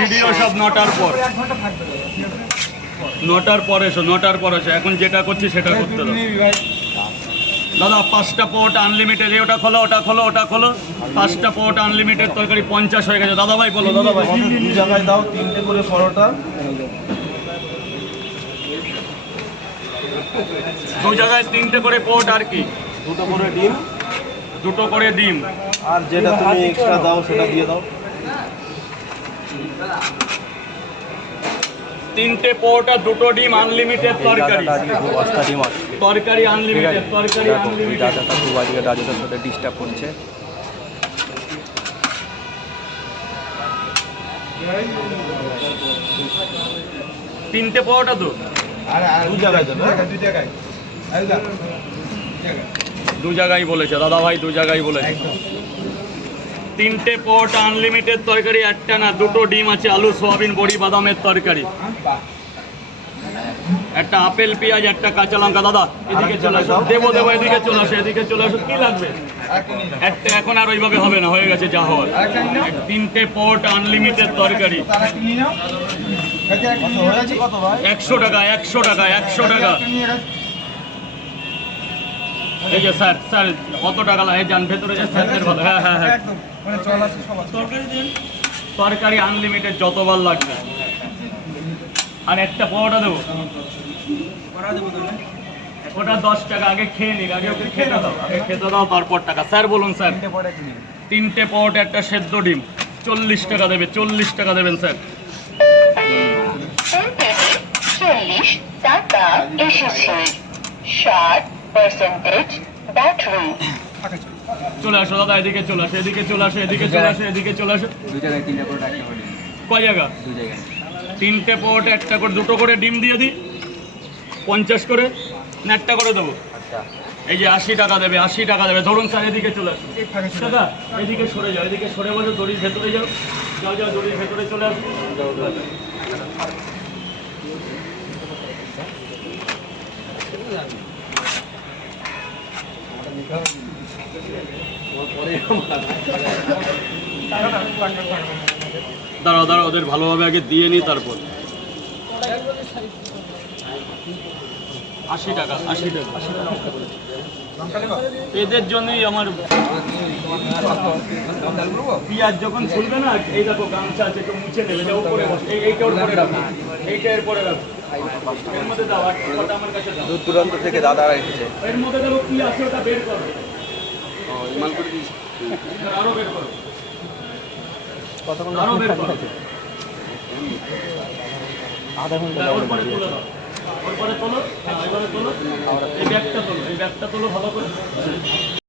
Video সব 9টার পর, 9টার পর এসো, 9টার পর এসো। এখন যেটা করছি সেটা করতে দাও দাদা। 5টা পোটা আনলিমিটেড, ওটা খোলো, ওটা খোলো, ওটা খোলো। 5টা পোটা আনলিমিটেড তরকারি 50 হয়ে গেছে। দাদা ভাই বলো, দাদা ভাই। দু জায়গায় দাও 3টে করে পরোটা, 2 জায়গায় 3টে করে পোট, আর কি 2টো করে ডিম, 2টো করে ডিম। আর যেটা তুমি এক্সট্রা দাও সেটা দিয়ে দাও। 3টে পোটা, 2টো ডিম, আনলিমিটেড তরকারি। বস্তা ডিম আছে, তরকারি আনলিমিটেড, তরকারি আনলিমিটেড। দাদাটা খুব আজকে দাদাটার সাথে ডিস্টার্ব করছে। 3টে পোটা তো 2 জায়গায় দেবে, 2 জায়গায় বলেছে দাদা ভাই, 2 জায়গায় বলেছে। 3টে পোট আনলিমিটেড তরকারি, একটা না 2টো ডিম আছে, আলু সোয়াবিন বড়ি বাদামের তরকারি, একটা আপেল পেঁয়াজ, একটা কাঁচা লঙ্কা। দাদা এদিকে চলে আসো, দেবো দেবো, এদিকে চলে আসো, এদিকে চলে আসো। কি লাগবে? একটা এখন আর ওইভাবে হবে না, হয়ে গেছে যা হওয়ার। 3টে পোট আনলিমিটেড তরকারি, 100 টাকা, 100 টাকা, 100 টাকা। এই যে স্যার, স্যার কত টাকা লাগে যান ভেতরে, যে স্যারদের ভালো। হ্যাঁ হ্যাঁ হ্যাঁ, তরকারি আনলিমিটেড, যতবার লাগবে। আর একটা পরোটা দেবো, ওটা 10 টাকা। আগে খেয়ে নিক, আগে ওকে খেতে দাও, আগে খেতে দাও, তারপর টাকা। স্যার বলুন স্যার। 3টে পরোটা, একটা সেদ্ধ ডিম, 40 টাকা দেবে, 40 টাকা দেবেন স্যার। 40 টাকা এসেছে, 60% ব্যাটারি। চলে আসো দাদা, এদিকে চলে আসো, এদিকে চলে আসো, এদিকে চলে আসো, এদিকে চলে আসো। 2 জায়গায় 3টে করে রাখতে পারি। কয় জায়গা? 2 জায়গায় 3টে পরোটা, একটা করে, 2টো করে ডিম দিয়ে দিই, 50 করে না, একটা করে দেবো। আচ্ছা, এই যে 80 টাকা দেবে, 80 টাকা দেবে। ধরুন স্যার, এদিকে চলে আসুন দাদা, এদিকে সরে যাও, এদিকে সরে বসো, দড়ির ভেতরে যাও, যাও যাও, দড়ির ভেতরে চলে আসো। দাঁড়াও দাঁড়াও, ওদের ভালোভাবে আগে দিয়ে নিই, তারপর। 80 টাকা, 80 টাকা। এদের জন্যই আমার পেঁয়াজ যখন ছুলবে না, এই দেখো গামছা আছে, একটু মুছে নেবে, যাও উপরে বসে, এইটা ওর পরে রাখো, এইটা এর পরে রাখো, এর মধ্যে দাও, আর কটা আমার কাছে দাও। দূর দূরান্ত থেকে দাদা এসেছে। এর মধ্যে দেখো কি আছে, ওটা বের করো, ইমান করে দিস, আরো বের করো, কতক্ষণ আরো বের করো। আধা ঘন্টা ওর পরে তুলে দাও, ওর পরে তোলো, এবারে তোলো, এই ব্যাগটা তোলো, এই ব্যাগটা তোলো ভালো করে।